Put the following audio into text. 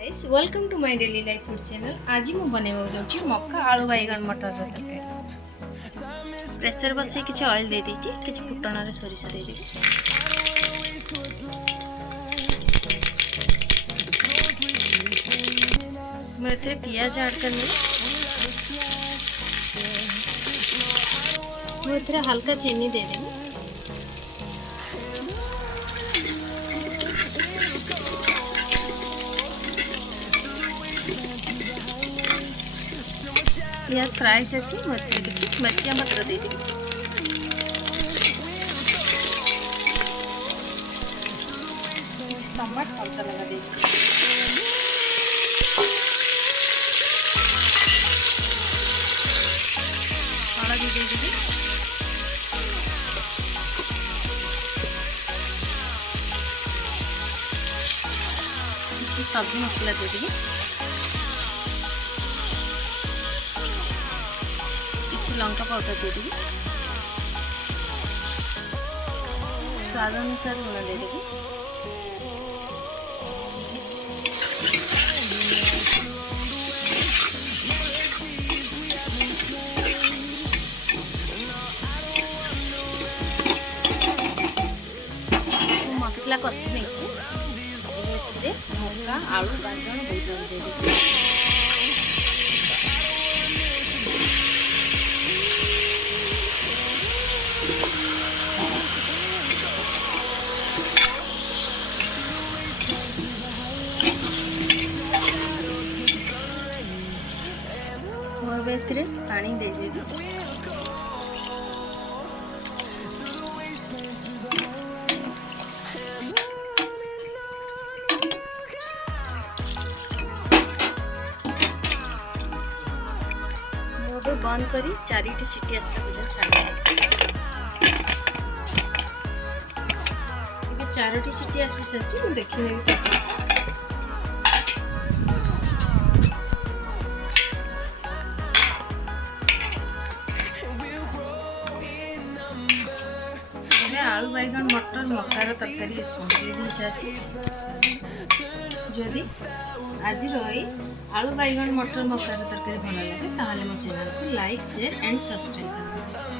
Guys welcome to my daily life food channel. आज मु बनैबा जाउची मक्का आलू बैगन मटर तरकारी। प्रेशर बसई किछि ऑयल दे देछि, किछि फुटण रे सोरिष दे देछि। मैं एथे प्याज ऐड करनी। मैं एथे हल्का चीनी दे देनी। प्याज फ्राई अच्छी मरचिया मटर दे दी। टमाटर हल्का लगा दे हल्दी दे दी। सब्जी मसला दे दी। लंका पाउडर दे दी। स्वाद अनुसार लूण दे दी। मसला कषि नहीं मक्का आलू बैगन बोइतालु दे दी। पानी दे देवी। बंद करी 4टी सीटी आसला पର୍ଯ୍यंत छाड़। 4टी सीटी आसी सारी देखने आलू बैगन मटर मकार तरकारी जदि आज रही आलू बैगन मटर मकार तरकारी भल लगे ताहले मो चैनल को लाइक शेयर एंड सब्सक्राइब करें।